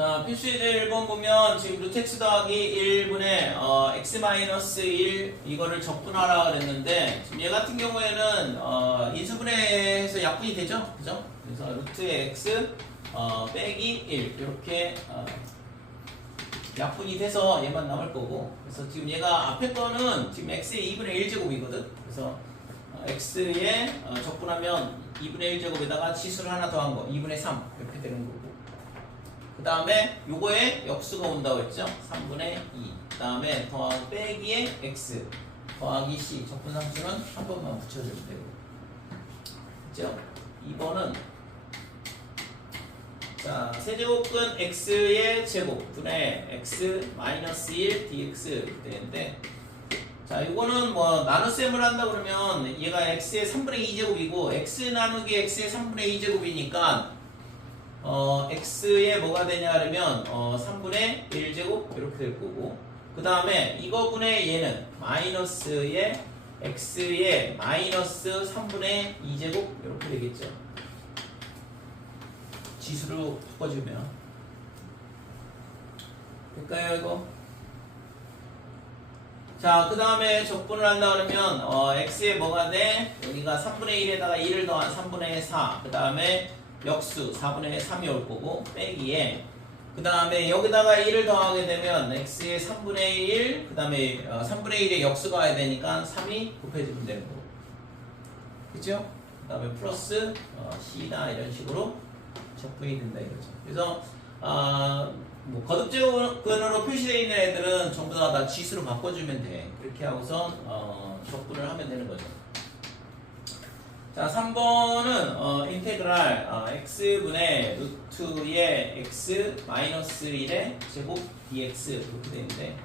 자, 필수예제 1번 보면 지금 루트 x 더하기 1분의 x-1 이거를 적분하라 그랬는데 지금 얘 같은 경우에는 인수분해해서 약분이 되죠? 그죠? 그래서 루트 x 빼기 1 이렇게 약분이 돼서 얘만 남을 거고, 그래서 지금 얘가 앞에 거는 지금 x의 2분의 1제곱이거든. 그래서 x에 적분하면 2분의 1제곱에다가 지수를 하나 더한 거 2분의 3 이렇게 되는 거고, 그 다음에 요거에 역수가 온다고 했죠. 3분의 2. 그 다음에 더하기 빼기에 x 더하기 c 적분상수는 한 번만 붙여주면 되고, 그죠? 2번은 자, 세제곱근 x의 제곱 분의 x 마이너스 1 dx 이렇게 되는데, 자, 이거는 뭐 나눗셈을 한다 그러면 얘가 x의 3분의 2제곱이고 x 나누기 x의 3분의 2제곱이니까 x의 뭐가 되냐 하면 3분의 1제곱 이렇게 될 거고, 그 다음에 이거분의 얘는 마이너스의 x의 마이너스 3분의 2제곱 이렇게 되겠죠. 지수로 바꿔주면 될까요 이거? 자, 그 다음에 적분을 한다 그러면 x에 뭐가 돼? 여기가 3분의 1에다가 1을 더한 3분의 4, 그 다음에 역수 4분의 3이 올 거고, 빼기에 그 다음에 여기다가 1을 더하게 되면 x의 3분의 1, 그 다음에 3분의 1에 역수가 와야 되니까 3이 곱해지면 되는 거고, 그쵸? 그 다음에 플러스 c다 이런 식으로 적분이 된다 이거죠. 그래서 뭐 거듭제곱근으로 표시되어 있는 애들은 전부 다 지수로 바꿔주면 돼. 그렇게 하고서 적분을 하면 되는 거죠. 자, 3번은 인테그랄 x분의 루트의 x 마이너스 1의 제곱 dx 이렇게 되는데,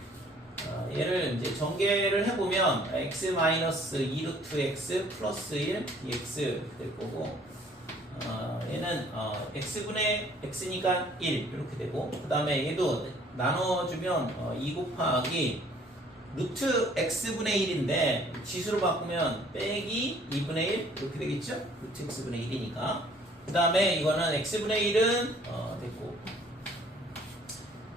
얘를 이제 전개를 해보면 x 마이너스 2루트 x 플러스 1 dx 이렇게 될 거고, 얘는 x분의 x니까 1 이렇게 되고, 그 다음에 얘도 나눠주면 2 곱하기 루트 x분의 1인데 지수로 바꾸면 빼기 2분의 1 이렇게 되겠죠? 루트 x분의 1이니까. 그 다음에 이거는 x분의 1은 됐고,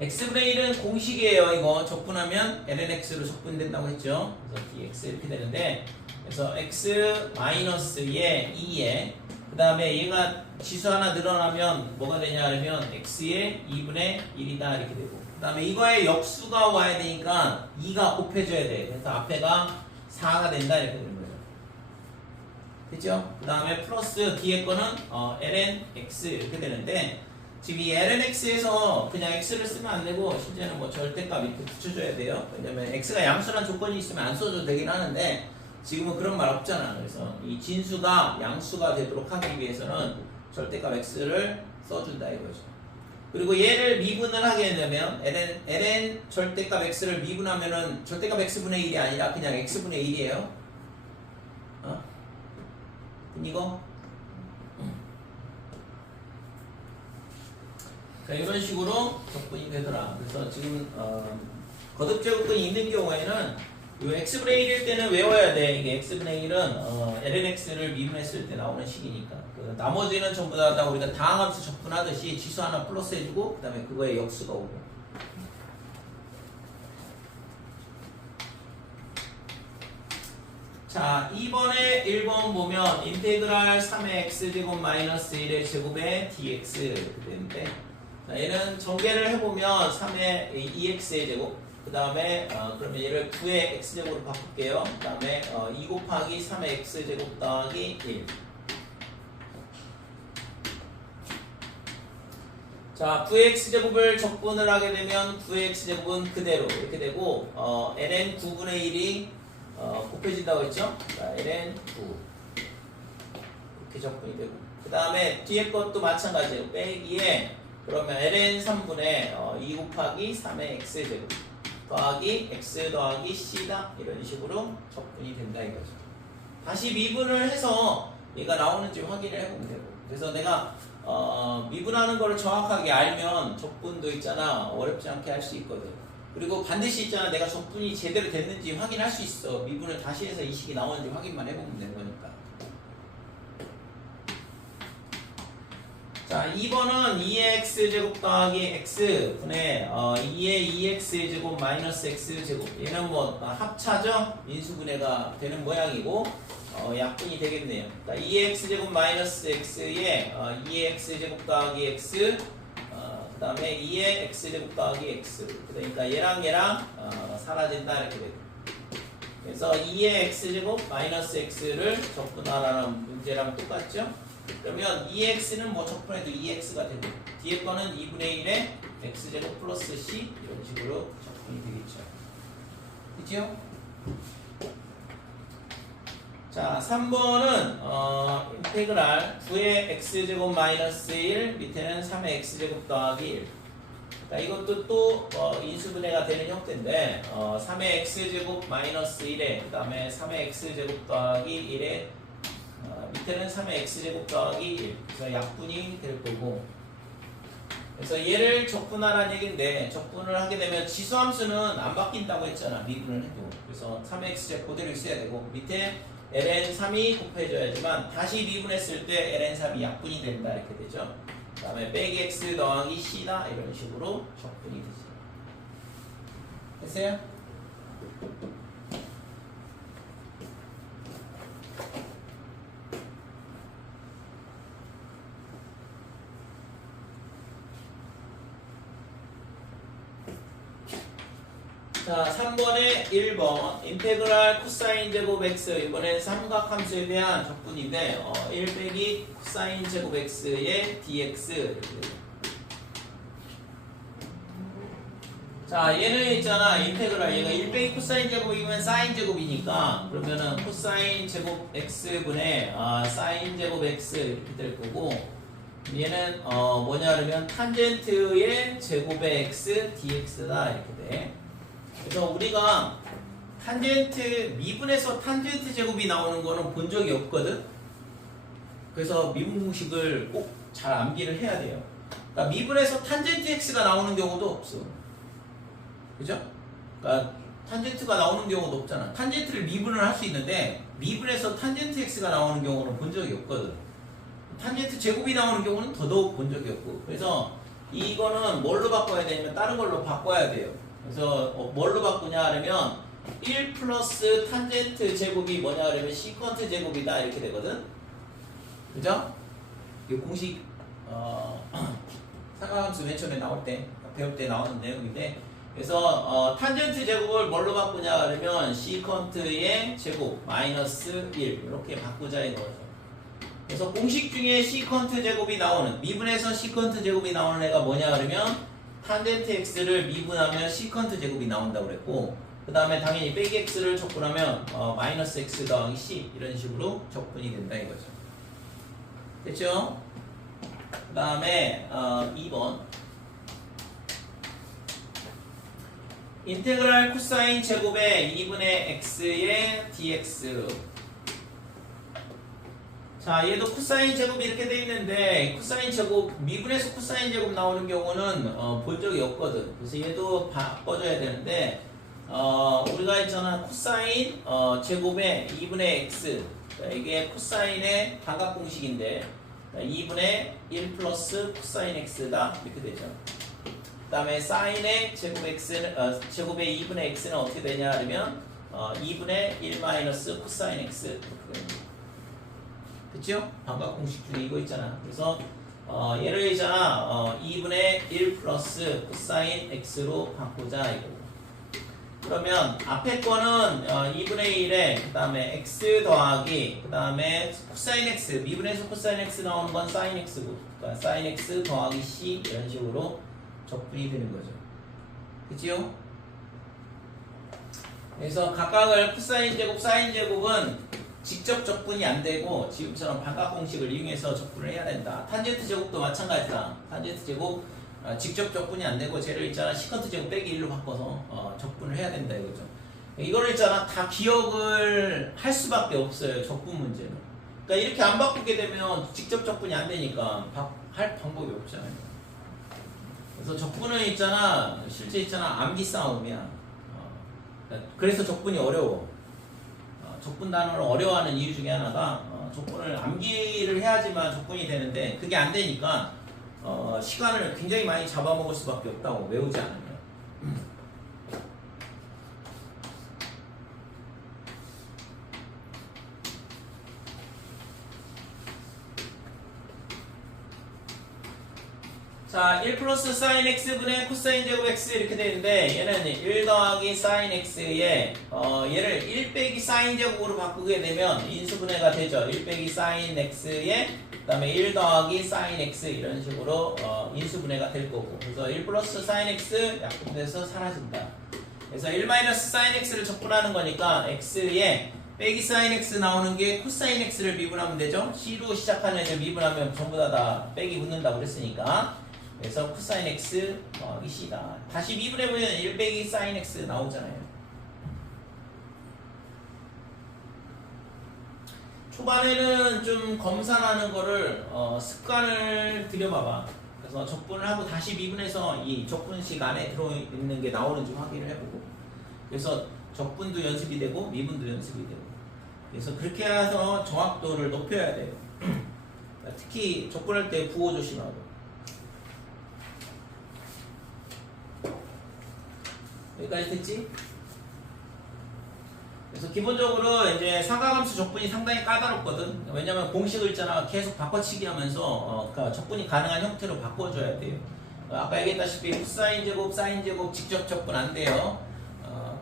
x분의 1은 공식이에요. 이거 적분하면 lnx로 적분된다고 했죠. 그래서 dx 이렇게 되는데, 그래서 x 마이너스의 2에 그 다음에 얘가 지수 하나 늘어나면 뭐가 되냐 하면 x의 2분의 1이다 이렇게 되고, 그 다음에 이거에 역수가 와야 되니까 2가 곱해줘야 돼. 그래서 앞에가 4가 된다 이렇게 되는 거죠. 그죠? 그 다음에 플러스 뒤에 거는 lnx 이렇게 되는데, 지금 이 lnx에서 그냥 x를 쓰면 안 되고 실제는 뭐 절대값 이렇게 붙여줘야 돼요. 왜냐면 x가 양수란 조건이 있으면 안 써도 되긴 하는데 지금은 그런 말 없잖아. 그래서 이 진수가 양수가 되도록 하기 위해서는 절대값 x를 써준다 이거죠. 그리고 얘를 미분을 하게 되면 ln 절대값 x를 미분하면은 절대값 x분의 1이 아니라 그냥 x분의 1이에요. 이거? 자, 이런 식으로 적분이 되더라. 그래서 지금 거듭제곱근이 있는 경우에는 이 x분의 1일 때는 외워야 돼. 이게 x분의 1은 lnx를 미분했을 때 나오는 식이니까. 그 나머지는 전부 다 우리가 다항함수 적분하듯이 지수 하나 플러스 해주고 그 다음에 그거에 역수가 오고. 자, 2번에 1번 보면 인테그랄 3의 x제곱 마이너스 1의 제곱에 dx 이렇게 되는데, 자, 얘는 전개를 해보면 3의 2x의 제곱, 그 다음에 그러면 얘를 9의 x제곱으로 바꿀게요. 그 다음에 2 곱하기 3의 x제곱 더하기 1. 자, 9의 x제곱을 적분을 하게 되면 9의 x제곱은 그대로 이렇게 되고, ln 9분의 1이 곱해진다고 했죠? 자, ln 9 이렇게 적분이 되고, 그 다음에 뒤에 것도 마찬가지예요. 빼기에 그러면 ln 3분의 2 곱하기 3의 x제곱 더하기 x 더하기 c다 이런 식으로 적분이 된다 이거죠. 다시 미분을 해서 얘가 나오는지 확인을 해보면 되고, 그래서 내가 미분하는 거를 정확하게 알면 적분도 있잖아 어렵지 않게 할 수 있거든. 그리고 반드시 있잖아 내가 적분이 제대로 됐는지 확인할 수 있어. 미분을 다시 해서 이 식이 나오는지 확인만 해보면 되는 거니까. 자, 2번은 2의 x제곱 더하기 x 분의 2의 2x제곱 마이너스 x제곱. 얘는 뭐 합차죠? 인수분해가 되는 모양이고 약분이 되겠네요. 자, 2의 x제곱 마이너스 x에 2의 x제곱 더하기 x 그 다음에 2의 x제곱 더하기 x. 그러니까 얘랑 사라진다 이렇게 되고. 그래서 2의 x제곱 마이너스 x를 적분하라는 문제랑 똑같죠? 그러면 2x는 뭐 적분해도 2x가 되고 뒤에 거는 2분의 1에 x제곱 플러스 c 이런 식으로 적분이 되겠죠. 그죠? 자, 3번은 인테그랄 9의 x제곱 마이너스 1 밑에는 3의 x제곱 더하기 1. 자, 이것도 또 인수분해가 되는 형태인데 3의 x제곱 마이너스 1에 그 다음에 3의 x제곱 더하기 1에 밑에는 3의 x제곱 더하기 1. 그래서 약분이 될 거고. 그래서 얘를 적분하라는 얘기인데 적분을 하게 되면 지수함수는 안 바뀐다고 했잖아. 미분을 해도. 그래서 3의 x제곱 그대로 있어야 되고 밑에 ln3이 곱해져야지만 다시 미분했을 때 ln3이 약분이 된다 이렇게 되죠. 그 다음에 빼기 x 더하기 c다 이런 식으로 적분이 되죠. 됐어요? 자, 3번에 1번 인테그랄 코사인 제곱 x 이번엔 삼각함수에 대한 적분인데 1 빼기 코사인 제곱 x의 dx. 자, 얘는 있잖아 인테그랄 얘가 1 빼기 코사인 제곱이면 사인 제곱이니까 그러면은 코사인 제곱 x분의 사인 제곱 x 이렇게 될 거고 얘는 뭐냐 그러면 탄젠트의 제곱의 x dx다 이렇게 돼. 그래서 우리가 탄젠트 미분에서 탄젠트 제곱이 나오는 거는 본 적이 없거든. 그래서 미분 공식을 꼭 잘 암기를 해야 돼요. 그러니까 미분에서 탄젠트 x가 나오는 경우도 없어. 그죠? 그러니까 탄젠트가 나오는 경우도 없잖아. 탄젠트를 미분을 할 수 있는데 미분에서 탄젠트 x가 나오는 경우는 본 적이 없거든. 탄젠트 제곱이 나오는 경우는 더더욱 본 적이 없고. 그래서 이거는 뭘로 바꿔야 되냐면 다른 걸로 바꿔야 돼요. 그래서 뭘로 바꾸냐 하면 1 플러스 탄젠트 제곱이 뭐냐 하면 시컨트 제곱이다 이렇게 되거든. 그죠? 이 공식 삼각함수 맨 처음에 나올 때 배울 때 나오는 내용인데 그래서 탄젠트 제곱을 뭘로 바꾸냐 하면 시컨트의 제곱 마이너스 1 이렇게 바꾸자 이거죠. 그래서 공식 중에 시컨트 제곱이 나오는 미분에서 시컨트 제곱이 나오는 애가 뭐냐 하면 탄젠트 x를 미분하면 시컨트 제곱이 나온다고 그랬고 그 다음에 당연히 빼기 x를 적분하면 마이너스 x 더하기 c 이런 식으로 적분이 된다 이거죠. 됐죠? 그 다음에 2번 인테그랄 코사인 제곱의 2분의 x의 dx. 자, 얘도 코사인 제곱이 이렇게 돼 있는데 코사인 제곱 미분에서 코사인 제곱 나오는 경우는 본 적이 없거든. 그래서 얘도 바꿔줘야 되는데 우리가 있잖아 코사인 제곱의 2분의 x. 이게 코사인의 반각 공식인데 2분의 1 플러스 코사인 x다 이렇게 되죠. 그 다음에 사인의 제곱 x는 제곱의 2분의 x는 어떻게 되냐 하면 2분의 1 마이너스 코사인 x 이렇게 됩니다. 그쵸? 반각 공식 중에 이거 있잖아. 그래서 얘를 있잖아 2분의 1 플러스 코사인 x로 바꾸자 이거. 그러면 앞에 거는 2분의 1에 그 다음에 x 더하기 그 다음에 코사인 x 미분에서 코사인 x 나오는 건 사인 x고 그러니까 사인 x 더하기 c 이런 식으로 적분이 되는 거죠. 그치요? 그래서 각각을 코사인 제곱 사인 제곱은 직접 적분이 안 되고 지금처럼 반각 공식을 이용해서 적분을 해야 된다. 탄젠트 제곱도 마찬가지다. 탄젠트 제곱 직접 적분이 안 되고 쟤를 있잖아 시컨트 제곱 빼기 1로 바꿔서 적분을 해야 된다 이거죠. 이거를 있잖아 다 기억을 할 수밖에 없어요. 적분 문제는. 그러니까 이렇게 안 바꾸게 되면 직접 적분이 안 되니까 할 방법이 없잖아요. 그래서 적분은 있잖아 실제 있잖아 암기 싸움이야. 그래서 적분이 어려워. 적분 단어를 어려워하는 이유 중에 하나가 적분을 암기를 해야지만 적분이 되는데 그게 안 되니까 시간을 굉장히 많이 잡아먹을 수밖에 없다고 외우지 않으면. 자, 1 플러스 사인 x분의 코사인 제곱 x 이렇게 되는데 얘는 1 더하기 사인 x에 얘를 1 빼기 사인 제곱으로 바꾸게 되면 인수분해가 되죠. 1 빼기 사인 x에 그 다음에 1 더하기 사인 x 이런 식으로 인수분해가 될 거고, 그래서 1 플러스 사인 x 약분돼서 사라진다. 그래서 1 마이너스 사인 x를 적분하는 거니까 x에 빼기 사인 x 나오는 게 코사인 x를 미분하면 되죠. c로 시작하는 애들 미분하면 전부 다 빼기 붙는다고 그랬으니까, 그래서 코사인 x 더하기 c다. 다시 미분해보면 1 빼기 사인 x 나오잖아요. 초반에는 좀 검산하는 거를 습관을 들여봐봐. 그래서 적분을 하고 다시 미분해서 이 적분식 안에 들어있는 게 나오는지 확인을 해보고, 그래서 적분도 연습이 되고 미분도 연습이 되고, 그래서 그렇게 해서 정확도를 높여야 돼요. 특히 적분할 때 부호 조심하고. 여기까지 됐지? 그래서 기본적으로 이제 삼각함수 적분이 상당히 까다롭거든. 왜냐면 공식을 있잖아 계속 바꿔치기 하면서 그러니까 적분이 가능한 형태로 바꿔줘야 돼요. 아까 얘기했다시피 코사인 제곱, 사인 제곱 직접 적분 안 돼요.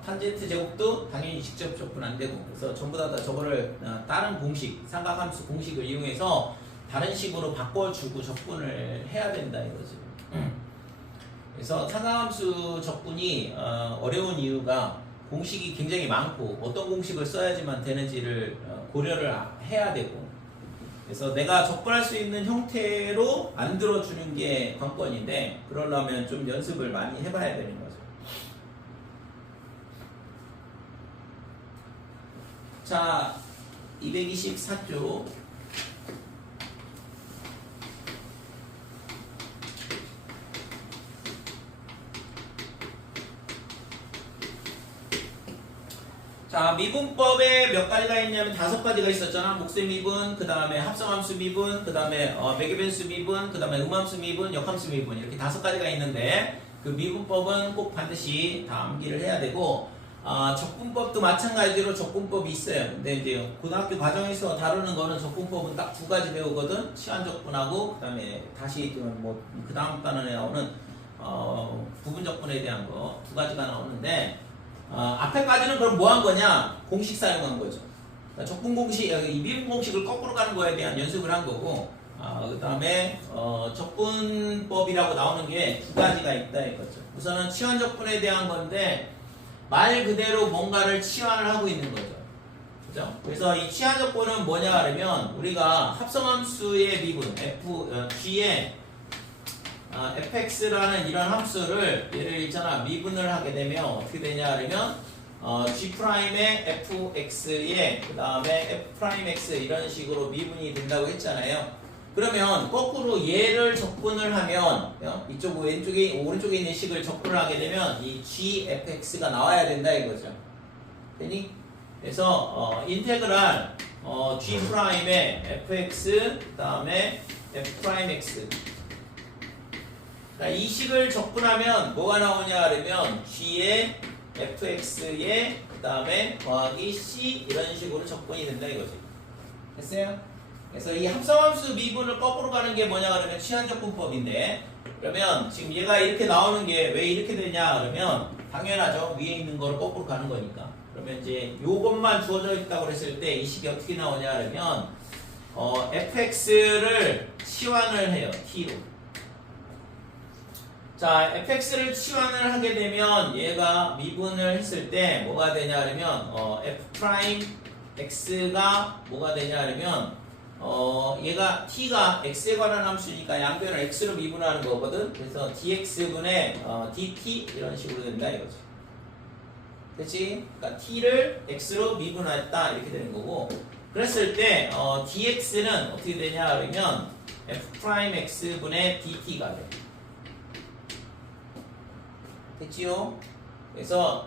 탄젠트 제곱도 당연히 직접 적분 안 되고, 그래서 전부 다 저거를 다른 공식, 삼각함수 공식을 이용해서 다른 식으로 바꿔주고 적분을 해야 된다 이거지. 그래서 삼각함수 적분이 어려운 이유가 공식이 굉장히 많고 어떤 공식을 써야지만 되는지를 고려를 해야 되고, 그래서 내가 적분할 수 있는 형태로 만들어주는 게 관건인데, 그러려면 좀 연습을 많이 해봐야 되는 거죠. 자, 224조. 자, 미분법에 몇 가지가 있냐면 5가지가 있었잖아. 목세 미분, 그 다음에 합성함수 미분, 그 다음에 매개변수 미분, 그 다음에 음함수 미분, 역함수 미분, 이렇게 5가지가 있는데 그 미분법은 꼭 반드시 다 암기를 해야 되고, 적분법도 마찬가지로 적분법이 있어요. 근데 이제 고등학교 과정에서 다루는 거는 적분법은 딱 2가지 배우거든. 치환적분하고 그 다음에 다시 뭐 그 다음 단원에 나오는 부분적분에 대한 거 2가지가 나오는데, 앞에까지는 그럼 뭐 한 거냐? 공식 사용한 거죠. 적분 공식, 이 미분 공식을 거꾸로 가는 거에 대한 연습을 한 거고, 그 다음에 적분법이라고 나오는 게 2가지가 있다 이거죠. 우선은 치환적분에 대한 건데 말 그대로 뭔가를 치환을 하고 있는 거죠. 그죠? 그래서 이 치환적분은 뭐냐 하면 우리가 합성함수의 미분 G에 fx라는 이런 함수를 예를 있잖아 미분을 하게 되면 어떻게 되냐 하면 G'의 fx에 그 다음에 f'x 이런 식으로 미분이 된다고 했잖아요. 그러면 거꾸로 얘를 적분을 하면 이쪽 왼쪽에 오른쪽에 있는 식을 적분을 하게 되면 이 gfx가 나와야 된다 이거죠. 되니? 그래서 인테그랄 G'의 fx 그 다음에 f'x, 이 식을 적분하면 뭐가 나오냐 하면 g의 fx에 그 다음에 더하기 c 이런 식으로 적분이 된다 이거지. 됐어요? 그래서 이 합성함수 미분을 거꾸로 가는 게 뭐냐 그러면 치환적분법인데, 그러면 지금 얘가 이렇게 나오는 게 왜 이렇게 되냐 그러면 당연하죠. 위에 있는 거를 거꾸로 가는 거니까. 그러면 이제 요것만 주어져 있다고 그랬을 때 이 식이 어떻게 나오냐 그러면 fx를 치환을 해요. t로. 자, fx를 치환을 하게 되면 얘가 미분을 했을 때 뭐가 되냐 하면 f'x가 뭐가 되냐 하면 얘가 t가 x에 관한 함수니까 양변을 x로 미분하는 거거든. 그래서 dx분의 dt 이런 식으로 된다 이거지. 그치? 그러니까 t를 x로 미분했다 이렇게 되는 거고, 그랬을 때 dx는 어떻게 되냐 하면 f'x분의 dt가 돼. 됐지요? 그래서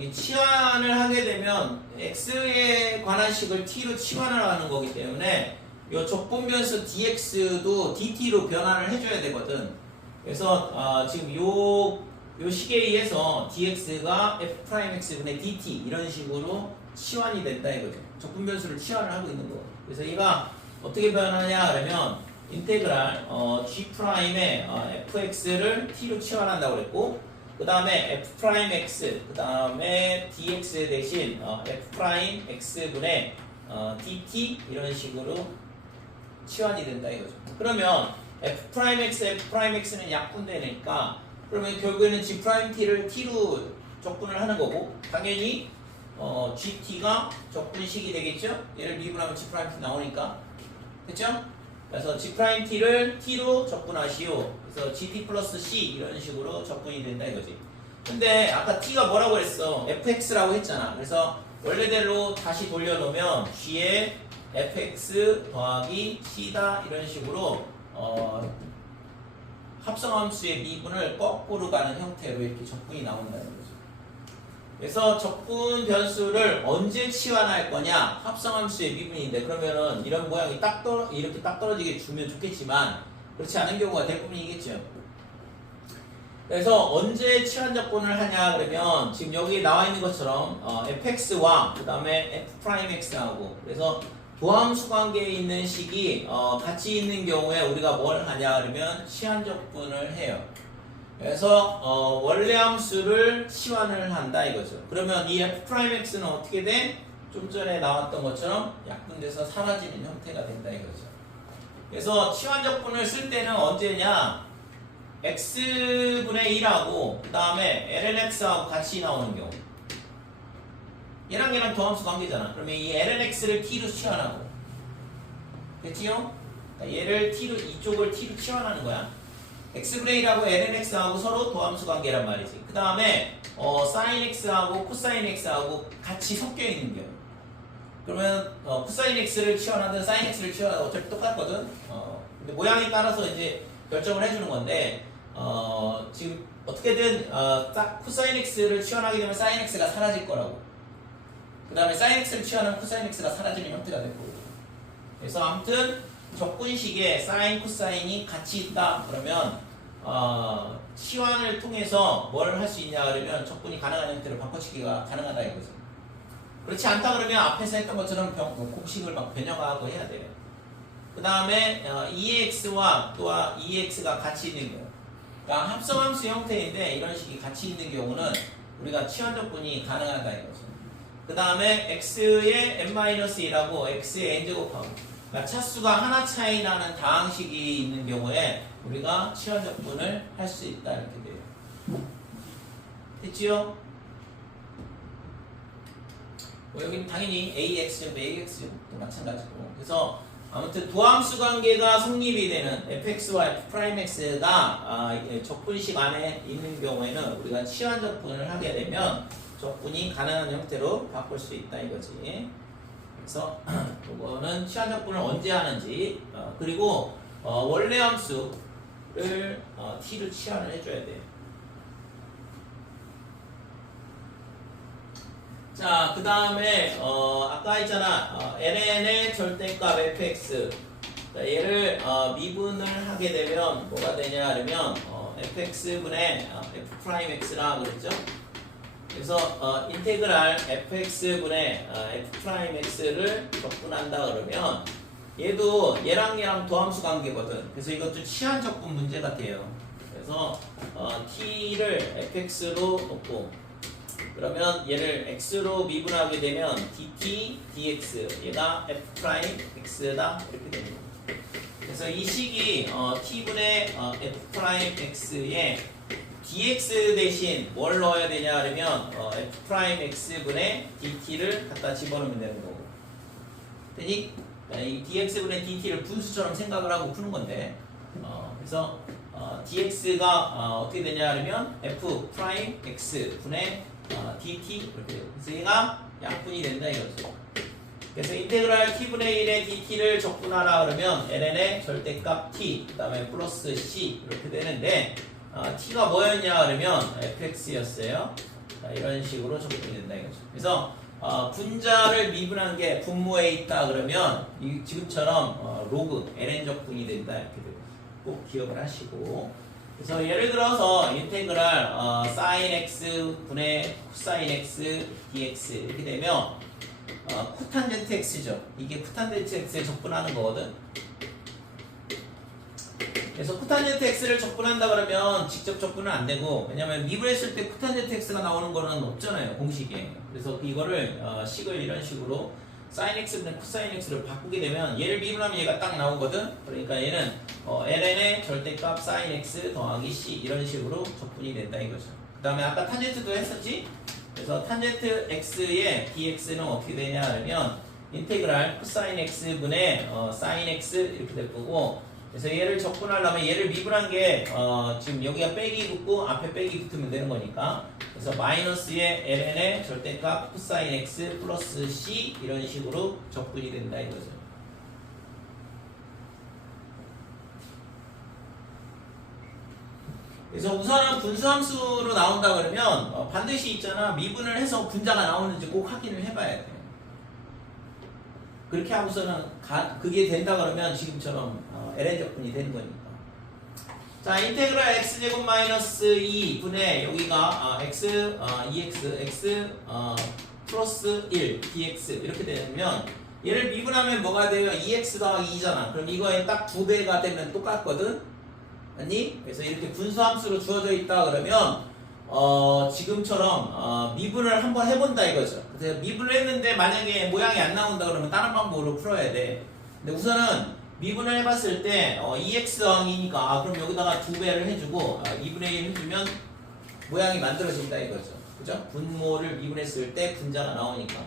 이 치환을 하게 되면 x에 관한 식을 t로 치환을 하는 거기 때문에 이 적분 변수 dx도 dt로 변환을 해줘야 되거든. 그래서 지금 요 식에 의해서 dx가 f'x분의 dt 이런 식으로 치환이 된다 이거죠. 적분 변수를 치환을 하고 있는 거. 그래서 얘가 어떻게 변하냐 그러면 인테그랄 g'의 fx를 t로 치환한다고 그랬고, 그 다음에 f'x, 그 다음에 dx 대신 f'x분의 dt 이런 식으로 치환이 된다 이거죠. 그러면 f'x, f'x는 약분되니까 그러면 결국에는 g't를 t로 적분을 하는 거고, 당연히 gt가 적분식이 되겠죠? 얘를 미분하면 g't 나오니까. 됐죠? 그래서 g't를 t로 적분하시오. 그래서 gt 플러스 c 이런 식으로 적분이 된다 이거지. 근데 아까 t가 뭐라고 했어? fx라고 했잖아. 그래서 원래대로 다시 돌려놓으면 g에 fx 더하기 c다 이런 식으로 합성함수의 미분을 거꾸로 가는 형태로 이렇게 적분이 나온다는 거죠. 그래서 적분 변수를 언제 치환할 거냐? 합성함수의 미분인데, 그러면은 이런 모양이 이렇게 딱 떨어지게 주면 좋겠지만 그렇지 않은 경우가 대부분이겠죠. 그래서 언제 치환 적분을 하냐 그러면 지금 여기 나와 있는 것처럼 fx와 그 다음에 f'x하고, 그래서 도함수 관계에 있는 식이 같이 있는 경우에 우리가 뭘 하냐 그러면 치환 적분을 해요. 그래서 원래 함수를 치환을 한다 이거죠. 그러면 이 f'x는 어떻게 돼? 좀 전에 나왔던 것처럼 약분돼서 사라지는 형태가 된다 이거죠. 그래서 치환 적분을 쓸 때는 언제냐? x분의 1하고 그 다음에 lnx하고 같이 나오는 경우, 얘랑 도함수 관계잖아. 그러면 이 lnx를 t로 치환하고, 됐지요? 그러니까 얘를 t로, 이쪽을 t로 치환하는 거야. x분의 1하고 lnx하고 서로 도함수 관계란 말이지. 그 다음에 sin x하고 cosine x하고 같이 섞여 있는 경우, 그러면 cosine x를 치환하든 sin x를 치환하든 어차피 똑같거든. 근데 모양에 따라서 이제 결정을 해주는 건데, 지금 어떻게든 딱 cosine x를 치환하게 되면 sin x가 사라질 거라고. 그 다음에 sin x를 치환하면 cosine x가 사라지는 형태가 될 거고. 그래서 아무튼 적분식에 sin, cosine이 같이 있다 그러면 치환을 통해서 뭘 할 수 있냐 그러면 적분이 가능한 형태로 바꿔치기가 가능하다 이거죠. 그렇지 않다 그러면 앞에서 했던 것처럼 공식을 막 변형하고 해야 돼요. 그 다음에 2x와 또한 2x가 같이 있는 경우, 그러니까 합성함수 형태인데 이런 식이 같이 있는 경우는 우리가 치환 적분이 가능하다 이거죠. 그 다음에 x의 n-1하고 x의 n제곱하고, 그러니까 차수가 하나 차이 나는 다항식이 있는 경우에 우리가 치환 적분을 할 수 있다 이렇게 돼요. 됐지요? 여기는 당연히 AX도 마찬가지고. 그래서 아무튼 도함수 관계가 성립이 되는 fx와 f'x가 적분식 안에 있는 경우에는 우리가 치환 적분을 하게 되면 적분이 가능한 형태로 바꿀 수 있다 이거지. 그래서 이거는 치환 적분을 언제 하는지, 그리고 원래 함수를 t로 치환을 해줘야 돼요. 자, 그 다음에 아까 했잖아, ln의 절대값 fx. 자, 얘를 미분을 하게 되면 뭐가 되냐 그러면 fx분의 f'x라 그랬죠. 그래서 인테그랄 fx분의 f'x를 적분한다 그러면 얘도 얘랑 도함수 관계거든. 그래서 이것도 치환 적분 문제 같아요. 그래서 t를 fx로 놓고, 그러면 얘를 x로 미분하게 되면 dt, dx, 얘가 f'x다 이렇게 됩니다. 그래서 이 식이 t분의 f'x에 dx 대신 뭘 넣어야 되냐 그러면 f'x분의 dt를 갖다 집어넣으면 되는 거고. 되니 이 dx분의 dt를 분수처럼 생각을 하고 푸는 건데, 그래서 dx가 어떻게 되냐 그러면 f'x분의 dt 이렇게 돼요. 그래서 얘가 약분이 된다 이거죠. 그래서 인테그랄 t분의 1의 dt를 적분하라 그러면 ln의 절대값 t, 그 다음에 플러스 c 이렇게 되는데, t가 뭐였냐 그러면 fx였어요. 자, 이런 식으로 적분이 된다 이거죠. 그래서 분자를 미분한 게 분모에 있다 그러면 지금처럼 로그 ln 적분이 된다 이렇게 되고 꼭 기억을 하시고. 그래서 예를 들어서 인테그랄 sin x 분의 코사인 x dx 이렇게 되면 코탄젠트 x죠. 이게 코탄젠트 x에 적분하는 거거든. 그래서 코탄젠트 x를 적분한다 그러면 직접 적분은 안 되고, 왜냐면 미분했을 때 코탄젠트 x가 나오는 거는 없잖아요, 공식에. 그래서 이거를 식을 이런 식으로 sin x분의 코사인 x를 바꾸게 되면 얘를 미분하면 얘가 딱 나오거든. 그러니까 얘는 ln의 절대값 sin x 더하기 c 이런 식으로 적분이 된다 이거죠. 그 다음에 아까 탄젠트도 했었지. 그래서 탄젠트 x의 dx는 어떻게 되냐 하면 인테그랄 코사인 x분의 sin x 이렇게 될 거고, 그래서 얘를 적분하려면 얘를 미분한 게 지금 여기가 빼기 붙고 앞에 빼기 붙으면 되는 거니까, 그래서 마이너스의 ln의 절대값 코사인 x 플러스 c 이런 식으로 적분이 된다 이거죠. 그래서 우선은 분수함수로 나온다 그러면 반드시 있잖아, 미분을 해서 분자가 나오는지 꼭 확인을 해봐야 돼. 그렇게 하고서는 그게 된다 그러면 지금처럼 ln 적분이 되는 거니까. 자, 인테그랄 x제곱 마이너스 2분의 여기가 x 2x x 플러스 1 dx 이렇게 되면 얘를 미분하면 뭐가 돼요? 2x 더하기 2잖아. 그럼 이거에 딱 2배가 되면 똑같거든? 아니? 그래서 이렇게 분수함수로 주어져 있다 그러면 지금처럼 미분을 한번 해본다 이거죠. 그래서 미분을 했는데 만약에 모양이 안 나온다 그러면 다른 방법으로 풀어야 돼. 근데 우선은 미분을 해봤을 때 2x 더하기니까 그럼 여기다가 2배를 해주고 2분의 1 해주면 모양이 만들어진다 이거죠. 그죠? 분모를 미분했을 때 분자가 나오니까.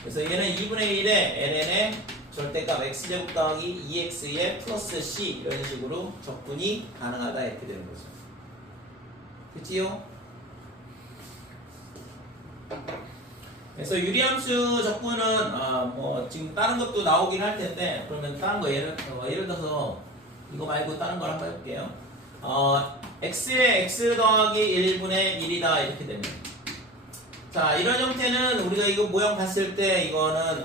그래서 얘는 2분의 1에 ln의 절대값 x제곱 더하기 2x의 플러스 c 이런 식으로 적분이 가능하다 이렇게 되는 거죠. 됐지요? 그래서 유리함수 적분은 뭐 지금 다른 것도 나오긴 할 텐데, 그러면 다른 거 예를 들어서 이거 말고 다른 걸 한번 해볼게요. x의 x 더하기 1분의 1이다 이렇게 되면, 자 이런 형태는 우리가 이거 모양 봤을 때 이거는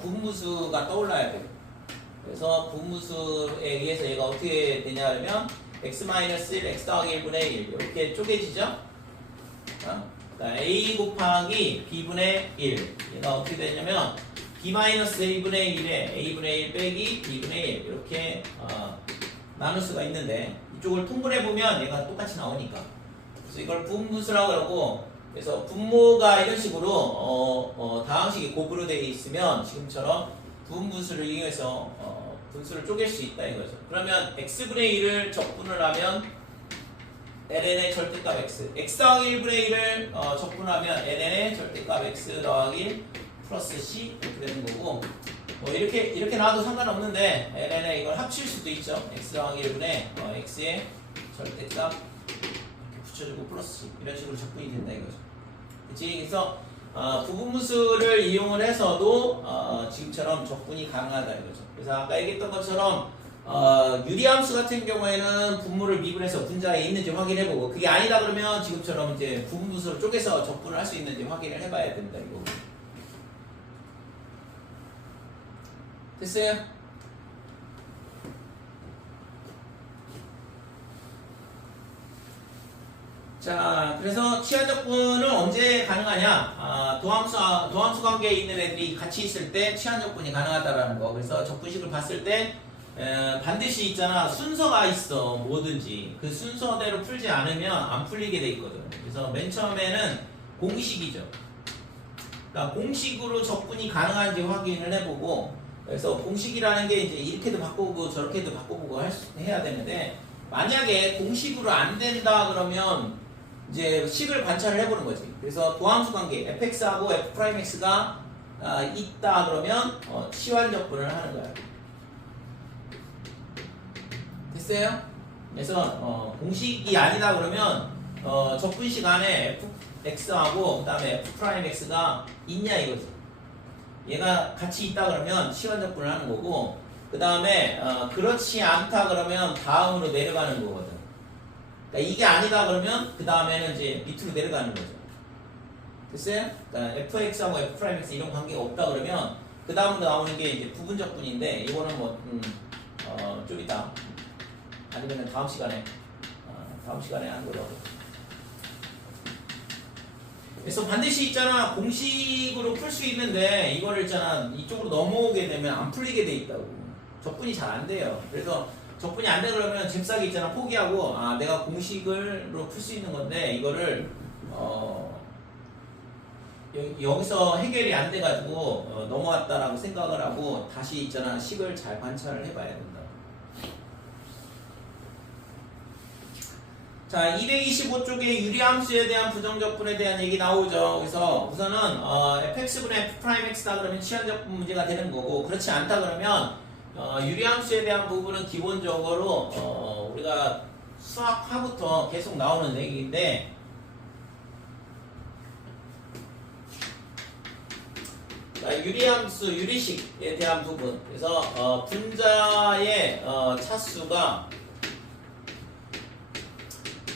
부분무수가 떠올라야 돼요. 그래서 부분무수에 의해서 얘가 어떻게 되냐 면 x-1 x 더하기 1분의 1 이렇게 쪼개지죠. a 곱하기 b분의 1 얘가 어떻게 되냐면 b-a분의 1에 a분의 1 빼기 b분의 1 이렇게 나눌 수가 있는데, 이쪽을 통분해보면 얘가 똑같이 나오니까, 그래서 이걸 부분분수라고 그러고, 그래서 분모가 이런 식으로 다항식이 곱으로 되어 있으면 지금처럼 부분분수를 이용해서 분수를 쪼갤 수 있다 이거죠. 그러면 x분의 1을 적분을 하면 ln의 절대값 x 더하기 1분의 1을 적분하면 ln의 절대값 x 더하기 1 플러스 c 이렇게 되는 거고, 뭐 이렇게 나와도 상관없는데 ln에 이걸 합칠 수도 있죠. x 더하기 1분의 x의 절대값 이렇게 붙여주고 플러스 c 이런 식으로 적분이 된다 이거죠. 그치? 그래서 부분분수를 이용을 해서도 지금처럼 적분이 가능하다 이거죠. 그래서 아까 얘기했던 것처럼 유리함수 같은 경우에는 분모를 미분해서 분자에 있는지 확인해보고, 그게 아니다 그러면 지금처럼 이제 부분분수를 쪼개서 적분을 할 수 있는지 확인을 해봐야 된다 이거. 됐어요? 자, 그래서 치환적분은 언제 가능하냐? 도함수 관계에 있는 애들이 같이 있을 때 치환적분이 가능하다라는 거. 그래서 적분식을 봤을 때 반드시 있잖아, 순서가 있어. 뭐든지 그 순서대로 풀지 않으면 안 풀리게 돼 있거든. 그래서 맨 처음에는 공식이죠. 그러니까 공식으로 적분이 가능한지 확인을 해보고, 그래서 공식이라는 게 이제 이렇게도 바꿔보고 저렇게도 바꿔보고 해야 되는데, 만약에 공식으로 안 된다 그러면 이제 식을 관찰을 해보는 거지. 그래서 도함수 관계 fx하고 f'x가 있다 그러면 치환적분을 하는 거야. 됐어요? 그래서 공식이 아니다 그러면 적분식 안에 fx하고 그 다음에 f'x가 있냐 이거지. 얘가 같이 있다 그러면 치환적분을 하는 거고, 그 다음에 그렇지 않다 그러면 다음으로 내려가는 거거든. 그러니까 이게 아니다 그러면 그 다음에는 이제 밑으로 내려가는 거죠. 됐어요? 그러니까 fx하고 f'x 이런 관계가 없다 그러면 그 다음으로 나오는 게 이제 부분적분인데 이거는 뭐 좀 이따 아니면 다음 시간에 하는 거라고. 그래서 반드시 있잖아 공식으로 풀 수 있는데 이거를 있잖아 이쪽으로 넘어오게 되면 안 풀리게 돼 있다고. 적분이 잘 안 돼요. 그래서 적분이 안 돼 그러면 잽싸게 있잖아 포기하고 내가 공식으로 풀 수 있는 건데 이거를 여기서 해결이 안 돼가지고 넘어왔다라고 생각을 하고 다시 있잖아 식을 잘 관찰을 해봐야 된다. 자, 225쪽에 유리함수에 대한 부정적분에 대한 얘기 나오죠. 그래서 우선은 fx분의 f'x다 그러면 치환적분 문제가 되는 거고 그렇지 않다 그러면 유리함수에 대한 부분은 기본적으로 우리가 수학화부터 계속 나오는 얘기인데 유리함수, 유리식에 대한 부분. 그래서 분자의 차수가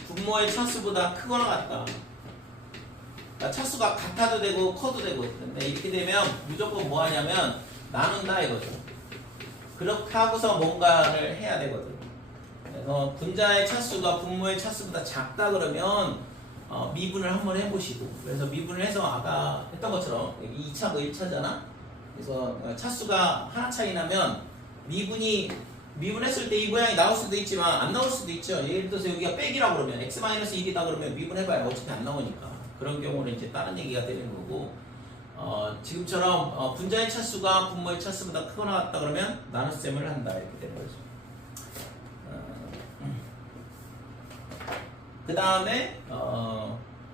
분모의 차수보다 크거나 같다. 그러니까 차수가 같아도 되고 커도 되고. 근데 이렇게 되면 무조건 뭐 하냐면 나눈다 이거죠. 그렇게 하고서 뭔가를 해야 되거든. 그래서 분자의 차수가 분모의 차수보다 작다 그러면 미분을 한번 해보시고. 그래서 미분을 해서 아까 했던 것처럼 여기 2차고 1차잖아. 그래서 차수가 하나 차이 나면 미분했을 때 이 모양이 나올 수도 있지만 안 나올 수도 있죠. 예를 들어서 여기가 빼기라고 그러면 x-1이다 그러면 미분해봐야 어차피 안 나오니까. 그런 경우는 이제 다른 얘기가 되는 거고 지금처럼 분자의 차수가 분모의 차수보다 크거나 같다 그러면 나눗셈을 한다 이렇게 되는 거죠. 그 다음에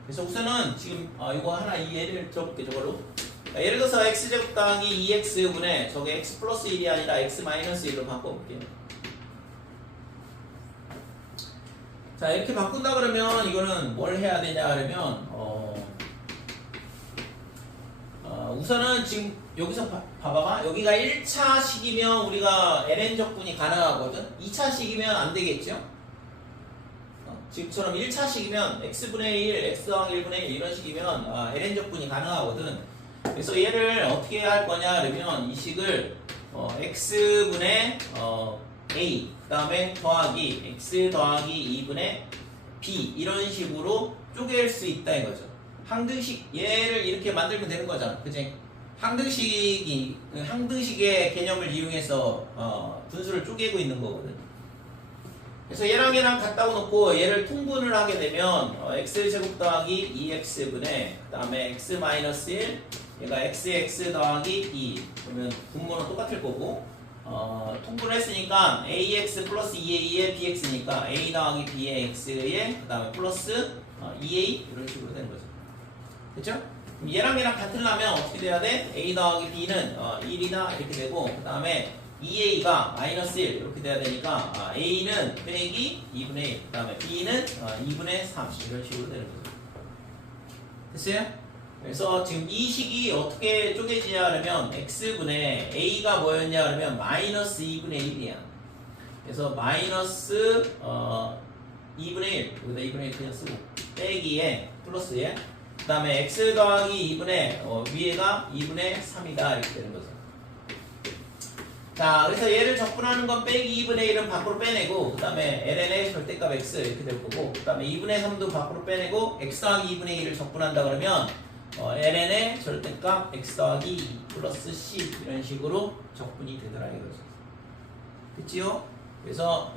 그래서 우선은 지금 이거 하나 이 예를 들어볼게요. 저걸로 예를 들어서 x제곱 더하기 2x분의 저게 x 플러스 1이 아니라 x 마이너스 1로 바꿔볼게요. 자 이렇게 바꾼다 그러면 이거는 뭘 해야 되냐 그러면 우선은 지금 여기서 봐봐봐. 여기가 1차식이면 우리가 ln적분이 가능하거든. 2차식이면 안 되겠죠. 지금처럼 1차식이면 x분의 1, x 더하기 1분의 1 이런 식이면 ln적분이 가능하거든. 그래서 얘를 어떻게 할 거냐 그러면 이 식을 x분의 a 그 다음에 더하기 x 더하기 2분의 b 이런 식으로 쪼갤 수 있다 이거죠. 항등식 얘를 이렇게 만들면 되는 거잖아. 그치? 항등식의 개념을 이용해서 분수를 쪼개고 있는 거거든. 그래서 얘랑 갖다고 놓고 얘를 통분을 하게 되면 x제곱 더하기 2x분의 그 다음에 x 마이너스 1 얘가 xx 더하기 2 그러면 분모는 똑같을 거고 통분을 했으니까 ax 플러스 2a의 bx니까 a 더하기 b의 x의 그 다음에 플러스 2a 이런 식으로 되는 거죠. 그쵸? 얘랑 같으려면 어떻게 돼야 돼? a 더하기 b는 1이나 이렇게 되고 그 다음에 2a가 마이너스 1 이렇게 돼야 되니까 a는 빼기 2분의 1 그 다음에 b는 2분의 3 이런 식으로 되는 거죠. 됐어요? 그래서 지금 이 식이 어떻게 쪼개지냐 그러면 x분의 a가 뭐였냐 그러면 마이너스 2분의 1이야. 그래서 마이너스 2분의 1 여기다 2분의 1 그냥 쓰고 빼기에 플러스에 그 다음에 x 더하기 2분의 위에가 2분의 3이다 이렇게 되는 거죠. 자 그래서 얘를 적분하는 건 빼기 2분의 1은 밖으로 빼내고 그 다음에 ln의 절대값 x 이렇게 될 거고 그 다음에 2분의 3도 밖으로 빼내고 x 더하기 2분의 1을 적분한다 그러면 ln의 절대값 x 더하기 2 플러스 c 이런 식으로 적분이 되더라 이거죠. 그치요? 그래서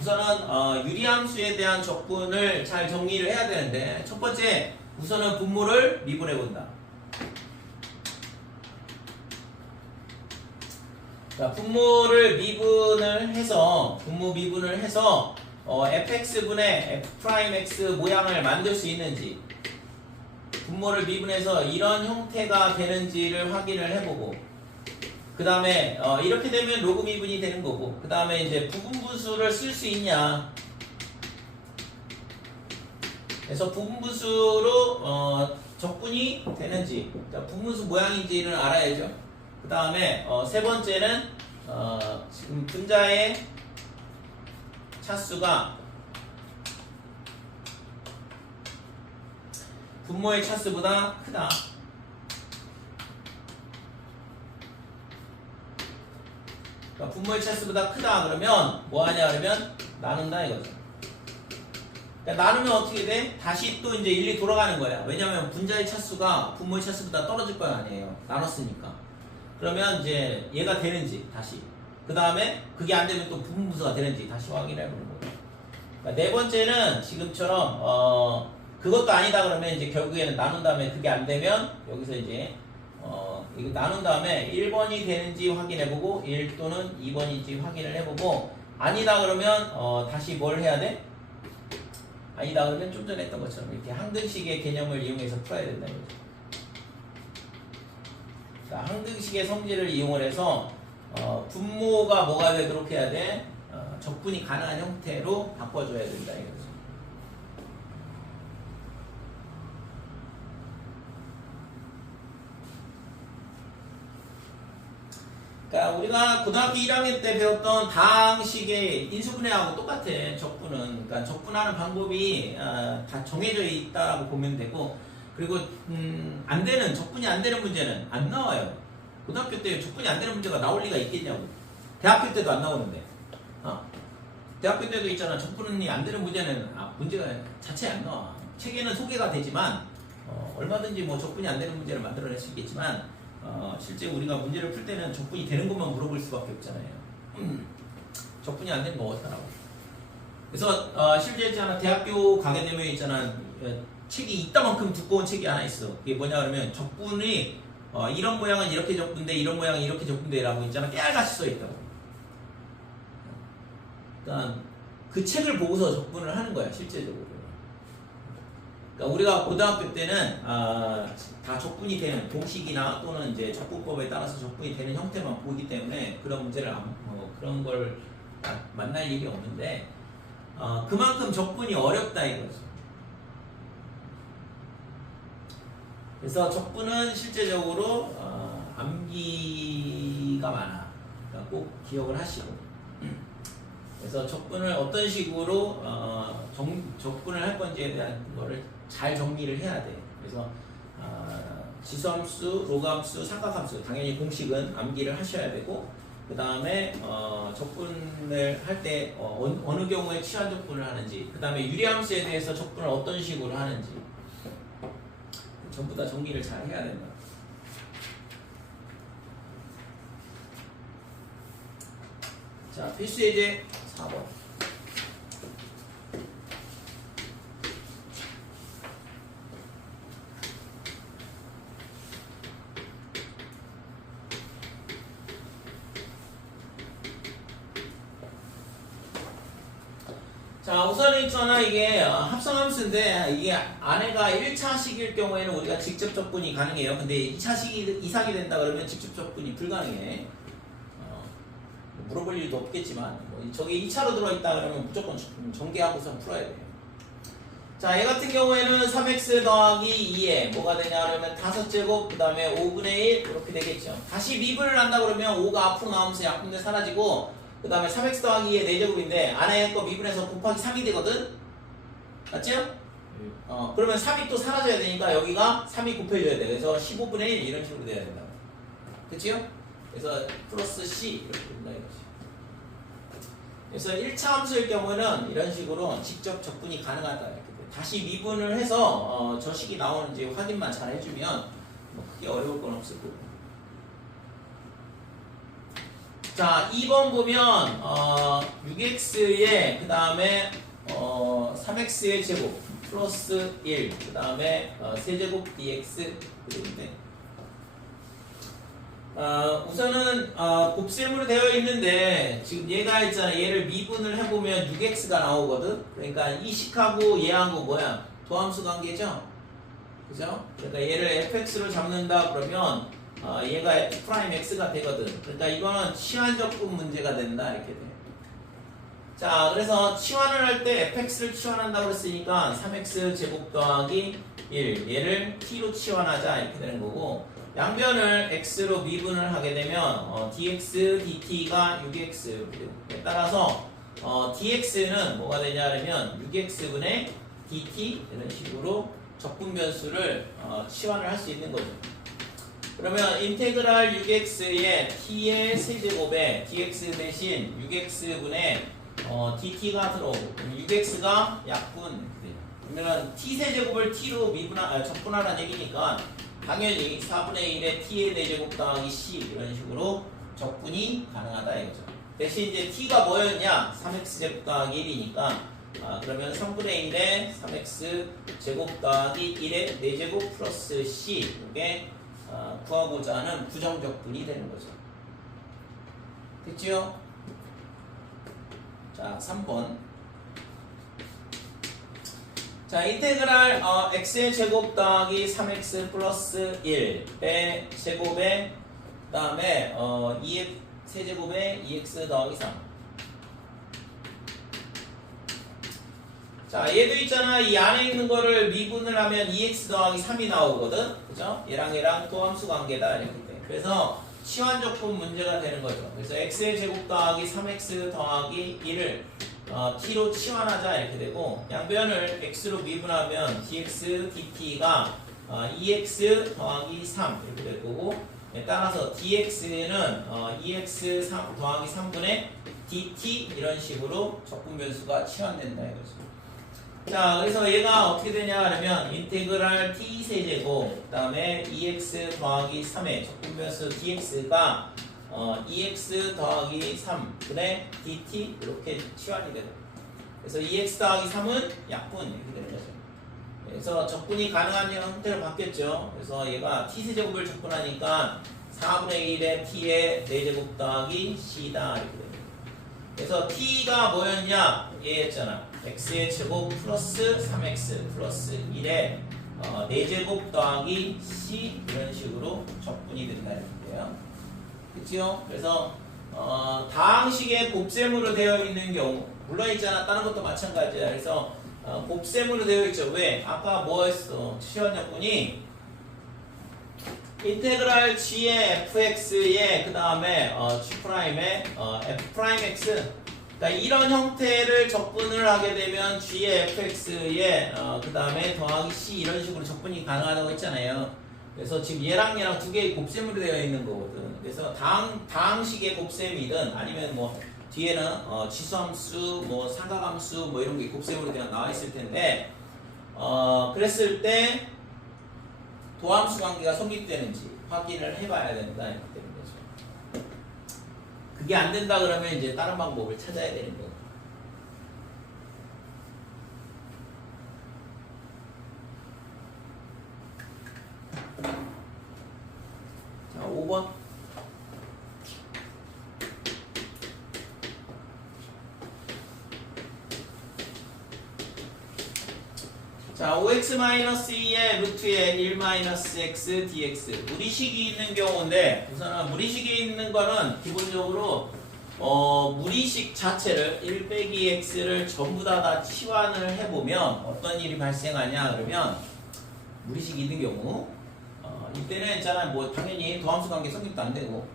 우선은 유리함수에 대한 적분을 잘 정리를 해야 되는데 첫 번째 우선은 분모를 미분해 본다. 자, 분모를 미분을 해서 fx분의 f'x 모양을 만들 수 있는지 분모를 미분해서 이런 형태가 되는지를 확인을 해보고 그 다음에 이렇게 되면 로그 미분이 되는 거고 그 다음에 이제 부분분수를 쓸 수 있냐 그래서 부분분수로 적분이 되는지 자, 부분분수 모양인지를 알아야죠. 그 다음에 세 번째는 지금 분자의 차수가 분모의 차수보다 크다. 그러니까 분모의 차수보다 크다 그러면 뭐 하냐 그러면 나눈다 이거죠. 그러니까 나누면 어떻게 돼? 다시 또 이제 일리 돌아가는 거야. 왜냐면 분자의 차수가 분모의 차수보다 떨어질 거 아니에요. 나눴으니까. 그러면 이제 얘가 되는지 다시. 그 다음에 그게 안 되면 또 부분분수가 되는지 다시 확인해 보는 거예요. 그러니까 네 번째는 지금처럼 그것도 아니다 그러면 이제 결국에는 나눈 다음에 그게 안 되면 여기서 이제 이거 나눈 다음에 1번이 되는지 확인해보고 1 또는 2번인지 확인을 해보고 아니다 그러면 다시 뭘 해야 돼? 아니다 그러면 좀 전에 했던 것처럼 이렇게 항등식의 개념을 이용해서 풀어야 된다 이거죠. 자, 항등식의 성질을 이용을 해서 분모가 뭐가 되도록 해야 돼? 적분이 가능한 형태로 바꿔줘야 된다 이거죠. 그러니까 우리가 고등학교 1학년 때 배웠던 다항식의 인수분해하고 똑같아. 적분은. 그러니까 적분하는 방법이 다 정해져 있다라고 보면 되고, 그리고 안 되는 적분이 안 되는 문제는 안 나와요. 고등학교 때 적분이 안 되는 문제가 나올 리가 있겠냐고. 대학교 때도 안 나오는데. 대학교 때도 있잖아. 적분이 안 되는 문제는 문제가 자체에 안 나와. 책에는 소개가 되지만 얼마든지 뭐 적분이 안 되는 문제를 만들어낼 수 있겠지만. 실제 우리가 문제를 풀 때는 적분이 되는 것만 물어볼 수밖에 없잖아요. 적분이 안 되는 거 어떡하라고. 그래서 실제 있잖아 대학교 가게 되면 있잖아 책이 이따만큼 두꺼운 책이 하나 있어. 그게 뭐냐 그러면 적분이 이런 모양은 이렇게 적분돼 이런 모양은 이렇게 적분돼라고 있잖아 깨알같이 써 있다고. 그러니까 그 책을 보고서 적분을 하는 거야 실제적으로. 그러니까 우리가 고등학교 때는 다 적분이 되는 공식이나 또는 이제 적분법에 따라서 적분이 되는 형태만 보기 때문에 그런 문제를 그런 걸 만날 일이 없는데 그만큼 적분이 어렵다 이거죠. 그래서 적분은 실제적으로 암기가 많아. 그러니까 꼭 기억을 하시고. 그래서 적분을 어떤 식으로 적분을 할 건지에 대한 거를 잘 정리를 해야 돼. 그래서 지수함수, 로그함수, 삼각함수 당연히 공식은 암기를 하셔야 되고 그 다음에 적분을 할 때 어느 경우에 치환 적분을 하는지 그 다음에 유리함수에 대해서 적분을 어떤 식으로 하는지 전부 다 정리를 잘 해야 된다. 자, 필수 예제 4번. 자, 우선은 있잖아 이게 합성함수인데 이게 안에가 1차식일 경우에는 우리가 직접 적분이 가능해요. 근데 2차식 이상이 된다 그러면 직접 적분이 불가능해. 물어볼 일도 없겠지만 저게 2차로 들어있다 그러면 무조건 전개하고서 풀어야 돼요. 자, 얘 같은 경우에는 3x 더하기 2에 뭐가 되냐 그러면 5제곱 그 다음에 5분의 1 이렇게 되겠죠. 다시 미분을 한다 그러면 5가 앞으로 나오면서 약분돼 사라지고 그 다음에 3x 더하기 2의 4제곱인데 안에 거 미분해서 곱하기 3이 되거든? 맞죠? 그러면 3이 또 사라져야 되니까 여기가 3이 곱해줘야 돼. 그래서 15분의 1 이런 식으로 돼야 된다. 그치요? 그래서 플러스 C 이렇게 된다 이거지. 그래서 1차 함수일 경우에는 이런 식으로 직접 적분이 가능하다 이렇게 돼. 다시 미분을 해서 저 식이 나오는지 확인만 잘 해주면 뭐 크게 어려울 건 없을 거고. 자, 2번 보면 6x에 그 다음에 3x의 제곱 플러스 1 그 다음에 세제곱 dx 그런데 우선은 곱셈으로 되어 있는데 지금 얘가 있잖아. 얘를 미분을 해보면 6x가 나오거든. 그러니까 이 식하고 얘하고 뭐야? 도함수 관계죠? 그죠? 그러니까 얘를 fx로 잡는다 그러면 얘가 f'x가 되거든. 그러니까 이거는 치환적분 문제가 된다 이렇게 돼. 자, 그래서 치환을 할 때 fx를 치환한다고 그랬으니까 3x 제곱 더하기 1 얘를 t로 치환하자 이렇게 되는 거고 양변을 x로 미분을 하게 되면 dx, dt가 6x 이렇게 되고 따라서 dx는 뭐가 되냐 하면 6x분의 dt 이런 식으로 적분 변수를 치환을 할 수 있는 거죠. 그러면 인테그랄 6x의 t의 세제곱에 dx 대신 6x분의 dt가 들어오고 6x가 약분. 그러면 t 세제곱을 t로 적분하라는 얘기니까 당연히 4분의 1의 t의 4제곱 더하기 c 이런 식으로 적분이 가능하다 이거죠. 대신 이제 t가 뭐였냐? 3x 제곱 더하기 1이니까 그러면 3분의 1의 3x 제곱 더하기 1의 4제곱 플러스 c 이게 구하고자 하는 부정적분이 되는 거죠. 됐지요? 자, 3번. 자, 인테그랄 x의 제곱 더하기 3x 플러스 1의 제곱에 그 다음에 2x 세제곱에 2x 더하기 3. 자, 얘도 있잖아. 이 안에 있는 거를 미분을 하면 2x 더하기 3이 나오거든. 그죠? 얘랑 또함수 관계다. 이렇게 돼. 그래서 치환적분 문제가 되는 거죠. 그래서 x의 제곱 더하기 3x 더하기 1을 t로 치환하자 이렇게 되고 양변을 x로 미분하면 dx dt가 2x 더하기 3 이렇게 될 거고 따라서 dx는 2x 더하기 3분의 dt 이런 식으로 적분 변수가 치환된다 이거죠. 자, 그래서 얘가 어떻게 되냐 하면 인테그랄 t 세제곱 그 다음에 2x 더하기 3의 적분 변수 dx가 2x 더하기 3분의 dt 이렇게 치환이 되고 그래서 2x 더하기 3은 약분 이렇게 되는 거죠. 그래서 적분이 가능한 형태로 바뀌었죠. 그래서 얘가 t 세제곱을 적분하니까 4분의 1의 t의 4제곱 더하기 c다 이렇게 됩니다. 그래서 t가 뭐였냐? 얘였잖아. x의 제곱 플러스 3x 플러스 1의 4제곱 더하기 c 이런 식으로 적분이 된다 이렇게요. 그치요? 그래서 다항식의 곱셈으로 되어 있는 경우 물론 있잖아. 다른 것도 마찬가지야. 그래서 곱셈으로 되어 있죠. 왜? 아까 뭐 했어? 치환적분이 인테그랄 g의 fx의 그 다음에 g'의 f'x 그러니까 이런 형태를 적분을 하게 되면 g의 fx의 그 다음에 더하기 c 이런 식으로 적분이 가능하다고 했잖아요. 그래서 지금 얘랑 두 개의 곱셈으로 되어 있는 거거든. 그래서 다항식의 곱셈이든 아니면 뭐 뒤에는 지수함수, 뭐 삼각함수 뭐 이런 게 곱셈으로 그냥 나와 있을 텐데 그랬을 때 도함수 관계가 성립되는지 확인을 해봐야 된다 이렇게 되는 거죠. 그게 안 된다 그러면 이제 다른 방법을 찾아야 되는 거고. 자, 5번. 자, 5x-2의 루트에 1-x dx 무리식이 있는 경우인데 우선 무리식이 있는 거는 기본적으로 무리식 자체를 1 빼기 x를 전부 다 치환을 해보면 어떤 일이 발생하냐 그러면 무리식이 있는 경우 이때는 있잖아요. 뭐 당연히 도함수 관계 성립도 안 되고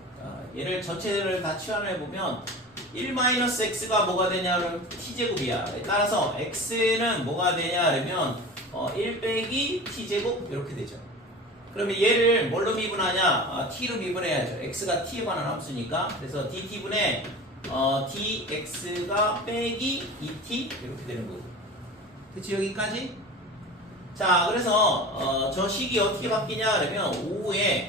얘를 전체를 다 치환을 해보면 1-x가 뭐가 되냐 그러면 t제곱이야. 따라서 x는 뭐가 되냐 그러면 1 빼기 t제곱 이렇게 되죠. 그러면 얘를 뭘로 미분하냐? t로 미분해야죠. x가 t에 관한 함수니까. 그래서 dt분의 dx가 빼기 2t 이렇게 되는 거고. 그치 여기까지? 자, 그래서 저 식이 어떻게 바뀌냐 그러면 오후에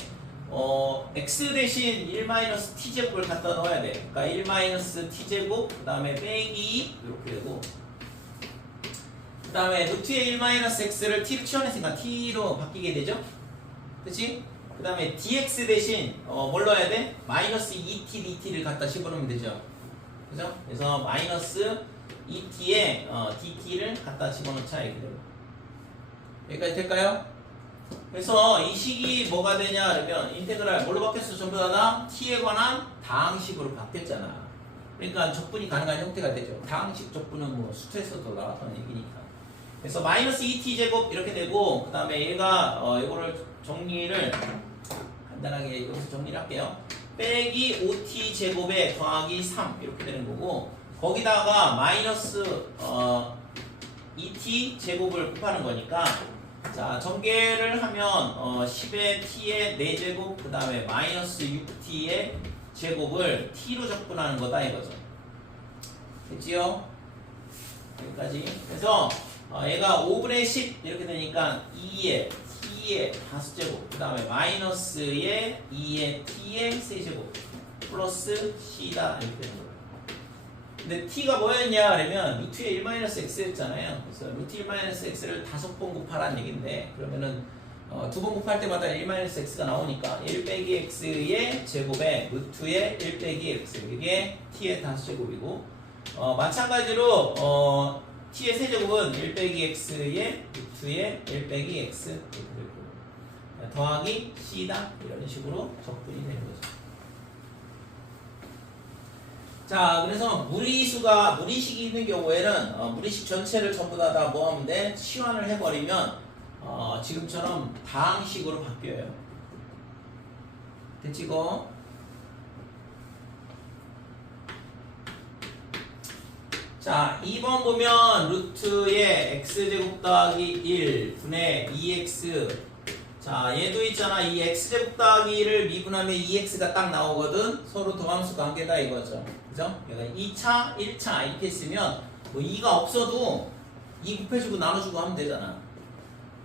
x 대신 1-t제곱을 갖다 넣어야 돼. 그러니까 1-t제곱 그 다음에 빼기 이렇게 되고 그 다음에 루트의 1-x를 t로 치환했으니까 t로 바뀌게 되죠. 그치? 그 다음에 dx 대신 뭘 넣어야 돼? 마이너스 2t dt를 갖다 집어넣으면 되죠. 그죠? 그래서 마이너스 2t에 dt를 갖다 집어넣자 이렇게 되고 여기까지 될까요? 그래서 이 식이 뭐가 되냐 그러면 인테그랄 뭘로 바뀌었어? 전부 다 t에 관한 다항식으로 바뀌었잖아. 그러니까 적분이 가능한 형태가 되죠. 다항식 적분은 뭐 수트에서도 나왔던 얘기니까. 그래서 마이너스 2t 제곱 이렇게 되고 그 다음에 얘가 이거를 정리를 간단하게 여기서 정리를 할게요. 빼기 5t 제곱에 더하기 3 이렇게 되는 거고 거기다가 마이너스 2t 제곱을 곱하는 거니까 자, 전개를 하면 10의 t의 4제곱 그 다음에 마이너스 6t의 제곱을 t로 적분하는 거다 이거죠. 됐지요? 여기까지. 그래서 얘가 5분의 10 이렇게 되니까 2의 t의 5제곱 그 다음에 마이너스의 2의 t의 세제곱 플러스 c다 이렇게 되는 거예요. 근데 t가 뭐였냐 그러면 루트의 1-x였잖아요. 그래서 루트 1-x를 5번 곱하라는 얘기인데 그러면은 2번 곱할 때마다 1-x가 나오니까 1 빼기 x의 제곱에 루트의 1 빼기 x 이게 t의 5제곱이고 마찬가지로 t의 세제곱은 1 빼기 x의 루트의 1 빼기 x 이렇게 되고 더하기 c다 이런 식으로 적분이 되는 거죠. 자, 그래서 무리식이 있는 경우에는 무리식 전체를 전부 다 모으면 돼. 치환을 해버리면 지금처럼 다항식으로 바뀌어요. 됐지고? 자, 2번 보면 루트의 x제곱 더하기 1 분의 2x. 자, 얘도 있잖아. 이 x제곱 더하기 1을 미분하면 2x가 딱 나오거든. 서로 도함수 관계다 이거죠. 그죠? 그러니까 2차, 1차 이렇게 했으면 뭐 2가 없어도 2 곱해주고 나눠주고 하면 되잖아.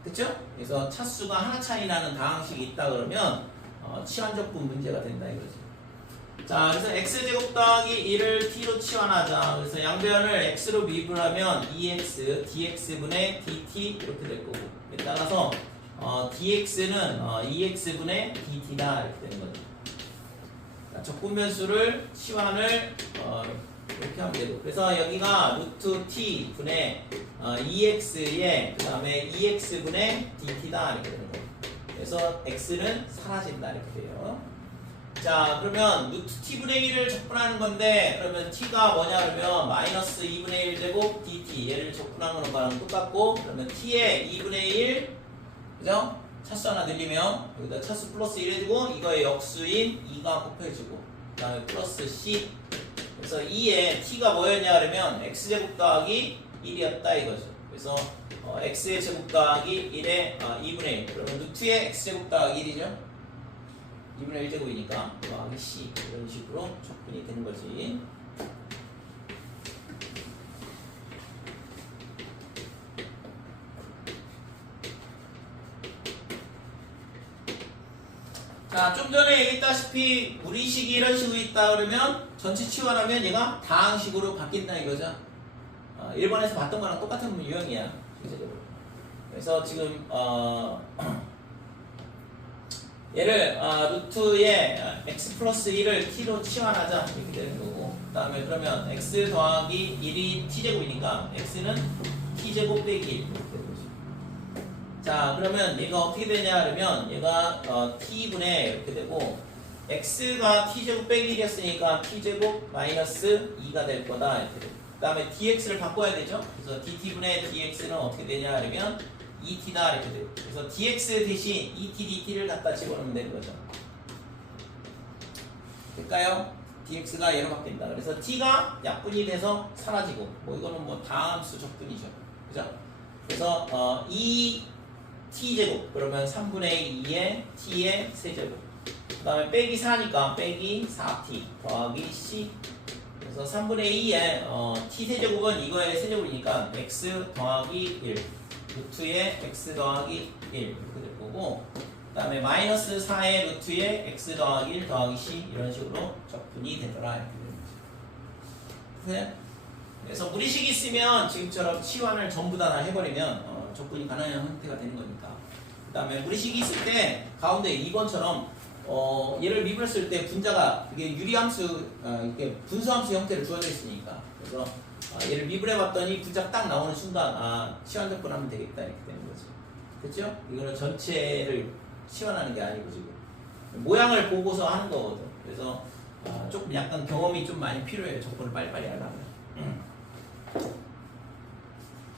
그쵸? 그래서 차수가 하나 차이 나는 다항식이 있다 그러면 치환적분 문제가 된다 이거지. 자, 그래서 x제곱 더하기 1을 t로 치환하자. 그래서 양변을 x로 미분하면 2x, dx분의 dt 이렇게 될 거고. 따라서 dx는 2x분의 dt다 이렇게 되는 거죠. 적분 변수를 치환을 이렇게 하면 되고 그래서 여기가 루트 t 분의 2x에 그 다음에 2x분의 dt다 이렇게 되는 거예요. 그래서 x는 사라진다 이렇게 돼요. 자, 그러면 루트 t분의 1을 적분하는 건데 그러면 t가 뭐냐 그러면 마이너스 2분의 1제곱 dt 얘를 적분하는 거랑 똑같고 그러면 t의 2분의 1 그죠? 차수 하나 늘리면 여기다 차수 플러스 1 해주고 이거의 역수인 2가 곱해주고 그 다음에 플러스 c 그래서 2에 t가 뭐였냐 그러면 x제곱 더하기 1이었다 이거죠. 그래서 x의 제곱 더하기 1의 2분의 1 그러면 루트의 x제곱 더하기 1이죠. 2분의 1제곱이니까 더하기 c 이런 식으로 적분이 되는 거지. 자, 좀 전에 얘기했다시피 무리식이 이런 식으로 있다 그러면 전체 치환하면 얘가 다항식으로 바뀐다 이거죠. 1번에서 봤던 거랑 똑같은 유형이야. 실제적으로. 그래서 지금 얘를 루트의 x 플러스 1을 t로 치환하자 이렇게 되는 거고 그 다음에 그러면 x 더하기 1이 t제곱이니까 x는 t제곱 빼기 1 이렇게 되는 거죠. 자, 그러면 얘가 어떻게 되냐 그러면 얘가 t분의 이렇게 되고 x가 t제곱 빼기 1이었으니까 t제곱 마이너스 2가 될 거다 이렇게 되고 그 다음에 dx를 바꿔야 되죠. 그래서 dt분의 dx는 어떻게 되냐 그러면 2t다 이렇게 되고 그래서 dx 대신 2t dt를 갖다 집어넣으면 되는 거죠. 될까요? dx가 얘로 바뀐다. 그래서 t가 약분이 돼서 사라지고 뭐 이거는 뭐 다함수 적분이죠. 그죠? 그래서 2t제곱 그러면 3분의 2의 t의 세제곱 그 다음에 빼기 4니까 빼기 4t 더하기 c 그래서 3분의 2의 t 세제곱은 이거의 세제곱이니까 x 더하기 1 루트의 x 더하기 1 이렇게 될 거고 그 다음에 마이너스 4의 루트의 x 더하기 1 더하기 c 이런 식으로 적분이 되더라 이렇게 되는 거죠. 네? 그래서 무리식이 있으면 지금처럼 치환을 전부 다 해버리면 적분이 가능한 형태가 되는 거니까 그 다음에 무리식이 있을 때 가운데 2번처럼 얘를 미분했을 때 분자가 이게 유리함수 이렇게 분수함수 형태를 주어져 있으니까 그래서 얘를 미분해봤더니 분자가 딱 나오는 순간 치환적분 하면 되겠다 이렇게 되는 거지. 그렇죠? 이거는 전체를 치환하는 게 아니고 지금 모양을 보고서 하는 거거든. 그래서 조금 약간 경험이 좀 많이 필요해요. 적분을 빨리빨리 하려면.